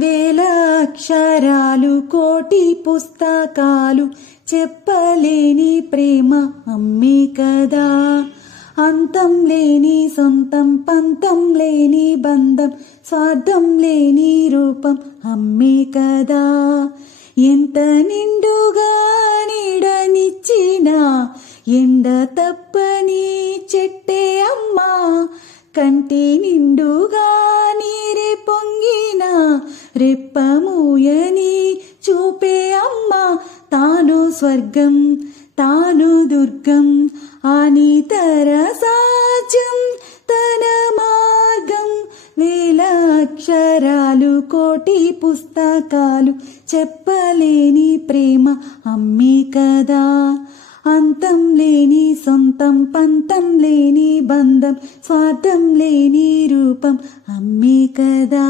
వేల అక్షరాలు కోటి పుస్తకాలు చెప్పలేని ప్రేమ అమ్మే కదా. అంతం లేని సొంతం పంతం లేని బంధం స్వార్థం లేని రూపం అమ్మే కదా. ఎంత నిండుగా నీడనిచ్చినా ఎండ తప్పని చెట్టే అమ్మా. కంటి నిండుగా నీరే పొంగిన రెప్పమూయని చూపే అమ్మా. తాను స్వర్గం తాను దుర్గం అనితర సాధ్యం తన మార్గం. వేల అక్షరాలు కోటి పుస్తకాలు చెప్పలేని ప్రేమ అమ్మే కదా. అంతం లేని సొంతం పంతం లేని బంధం స్వార్థం లేని రూపం అమ్మే కదా.